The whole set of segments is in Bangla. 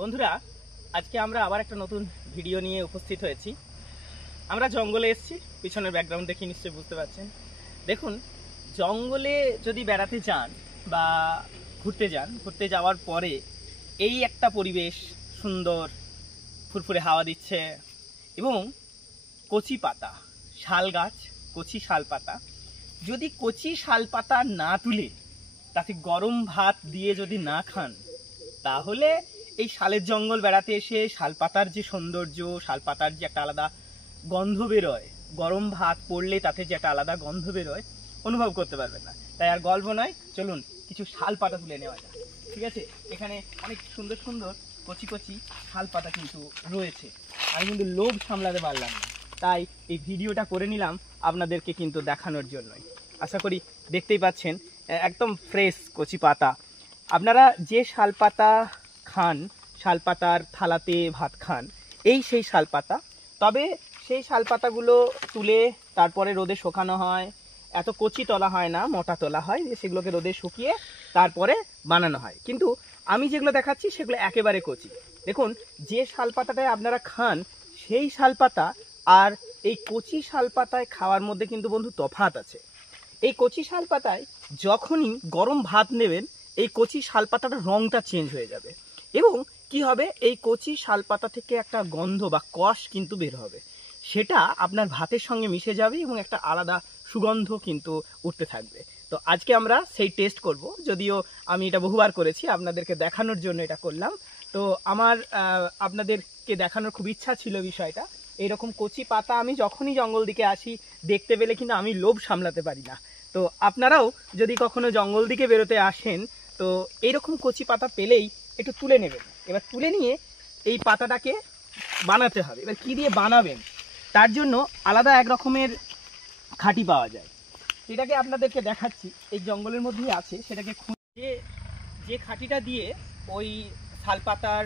বন্ধুরা, আজকে আমরা আবার একটা নতুন ভিডিও নিয়ে উপস্থিত হয়েছি। আমরা জঙ্গলে এসেছি, পিছনের ব্যাকগ্রাউন্ড দেখে নিশ্চয়ই বুঝতে পারছেন। দেখুন, জঙ্গলে যদি বেড়াতে যান বা ঘুরতে যাওয়ার পরে এই একটা পরিবেশ, সুন্দর ফুরফুরে হাওয়া দিচ্ছে এবং কচি পাতা, শাল গাছ, কচি শাল পাতা, যদি কচি শাল পাতা না তুলে তাতে গরম ভাত দিয়ে যদি না খান, তাহলে এই শালের জঙ্গল বেড়াতে এসে শালপাতার যে সৌন্দর্য, শালপাতার যে একটা আলাদা গন্ধ বেরোয়, গরম ভাত পড়লে তাতে যে একটা আলাদা গন্ধ বেরোয়, অনুভব করতে পারবেন না। তাই আর গল্প নয়, চলুন কিছু শালপাতা তুলে নেওয়া যায়। ঠিক আছে, এখানে অনেক সুন্দর সুন্দর কচি কচি শালপাতা কিন্তু রয়েছে। আমি কিন্তু লোভ সামলাতে পারলাম না, তাই এই ভিডিওটা করে নিলাম আপনাদেরকে কিন্তু দেখানোর জন্যই। আশা করি দেখতেই পাচ্ছেন একদম ফ্রেশ কচি পাতা। আপনারা যে শালপাতা খান, শালপাতার থালাতে ভাত খান, এই সেই শালপাতা। তবে সেই শালপাতাগুলো তুলে তারপরে রোদে শুকানো হয়। এত কচি তলা হয় না, মোটা তলা হয়, যে সেগুলোকে রোদে শুকিয়ে তারপরে বানানো হয়। কিন্তু আমি যেগুলো দেখাচ্ছি সেগুলো একেবারে কচি। দেখুন, যে শালপাতাটায় আপনারা খান সেই শালপাতা আর এই কচি শালপাতায় খাওয়ার মধ্যে কিন্তু বন্ধু তফাৎ আছে। এই কচি শালপাতায় যখনই গরম ভাত নেবেন, এই কচি শালপাতাটার রঙটা চেঞ্জ হয়ে যাবে এবং কি হবে, এই কচি শালপাতা থেকে একটা গন্ধ বা কষ কিন্তু বের হবে। সেটা আপনার ভাতের সঙ্গে মিশে যাবে এবং একটা আলাদা সুগন্ধ কিন্তু উঠতে থাকবে। তো আজকে আমরা সেই টেস্ট করব, যদিও আমি এটা বহুবার করেছি, আপনাদেরকে দেখানোর জন্য এটা করলাম। তো আমার আপনাদেরকে দেখানোর খুব ইচ্ছা ছিল বিষয়টা। এইরকম কচি পাতা আমি যখনই জঙ্গল দিকে আসি দেখতে পেলে কিন্তু আমি লোভ সামলাতে পারি না। তো আপনারাও যদি কখনো জঙ্গল দিকে বেরোতে আসেন, তো এইরকম কচি পাতা পেলেই একটু তুলে নেবেন। এবার তুলে নিয়ে এই পাতাটাকে বানাতে হবে। এবার কি দিয়ে বানাবেন, তার জন্য আলাদা এক রকমের খাঁটি পাওয়া যায়, সেটাকে আপনাদেরকে দেখাচ্ছি। এই জঙ্গলের মধ্যেই আছে, সেটাকে খুঁজে যে খাঁটিটা দিয়ে ওই শালপাতার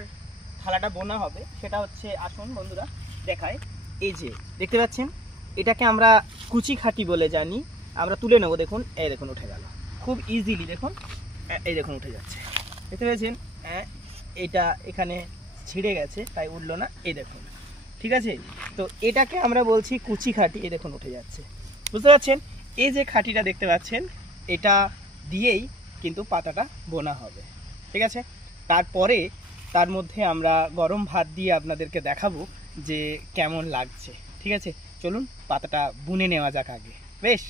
থালাটা বোনা হবে সেটা হচ্ছে, আসুন বন্ধুরা দেখায়। এই যে দেখতে পাচ্ছেন, এটাকে আমরা কুচি খাঁটি বলে জানি। আমরা তুলে নেবো। দেখুন, এই দেখুন উঠে গেল খুব ইজিলি। দেখুন, এই দেখুন উঠে যাচ্ছে, দেখতে পেয়েছেন? এটা এখানে ছিঁড়ে গেছে তাই উঠলো না, এই দেখুন। ঠিক আছে, তো এটাকে আমরা বলছি কুচি খাঁটি। এই দেখুন উঠে যাচ্ছে, বুঝতে পারছেন? এই যে খাঁটিটা দেখতে পাচ্ছেন, এটা দিয়েই কিন্তু পাতাটা বোনা হবে। ঠিক আছে, তারপরে তার মধ্যে আমরা গরম ভাত দিয়ে আপনাদেরকে দেখাবো যে কেমন লাগছে। ঠিক আছে, চলুন পাতাটা বুনে নেওয়া যাক আগে। বেশ।